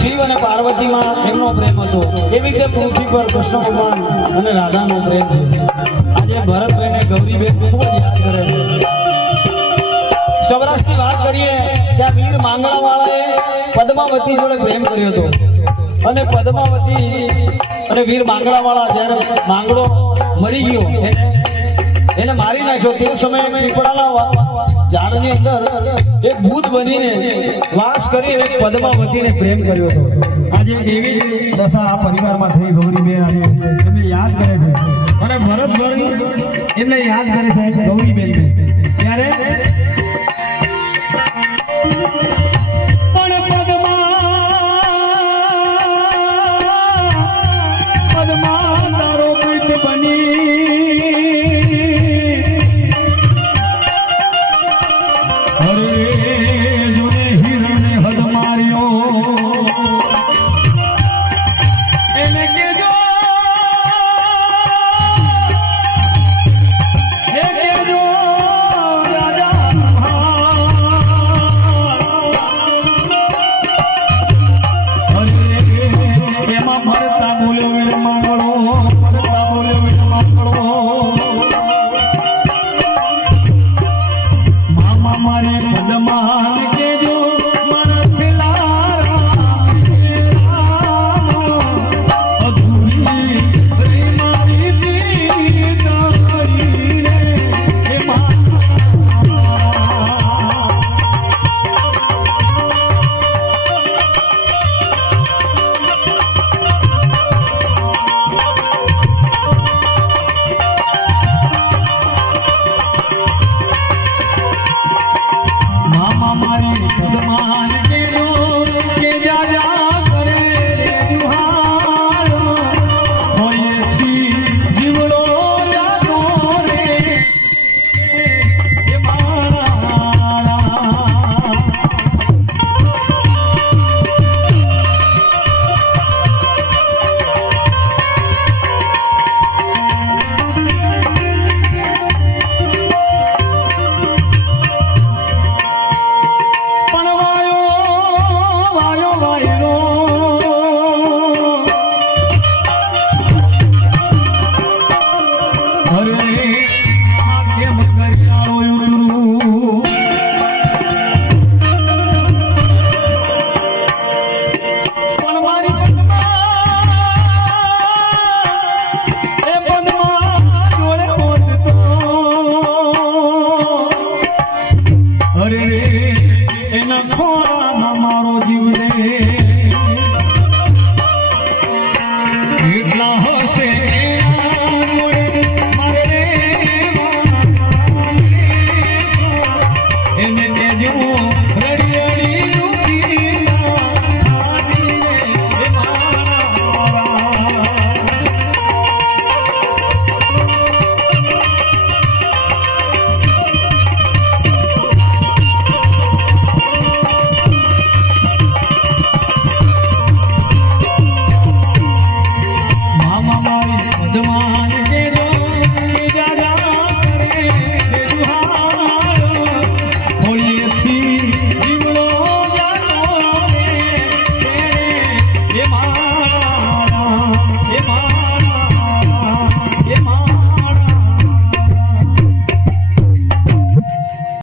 શિવ અને પાર્વતીમાં એમનો પ્રેમ હતો, એવી રીતે પૃથ્વી પર કૃષ્ણ ભગવાન અને રાધાનો પ્રેમ છે. આજે ભરતભાઈને ગૌરીબેન ખૂબ જ યાદ કરે છે. સૌરાષ્ટ્રની વાત કરીએ ત્યાં વીર માંગણાવાળાએ પદ્માવતી જોડે પ્રેમ કર્યો હતો અને પદ્માવતી અને વીર માંગણાવાળા જ્યારે માંગડો મરી ગયો એને મારી નાખ્યો તે સમયે પીપળાના ઝાડની અંદર એક ભૂત બનીને વાસ કરી અને પદ્માવતીને પ્રેમ કર્યો હતો. આજે એવી દશા આ પરિવારમાં થઈ. ગૌરીબેન આજે એમને યાદ કરે છે અને ભરતભર એમને યાદ કરે છે ગૌરીબેન. ત્યારે એના ખોરામાં મારો જીવ રે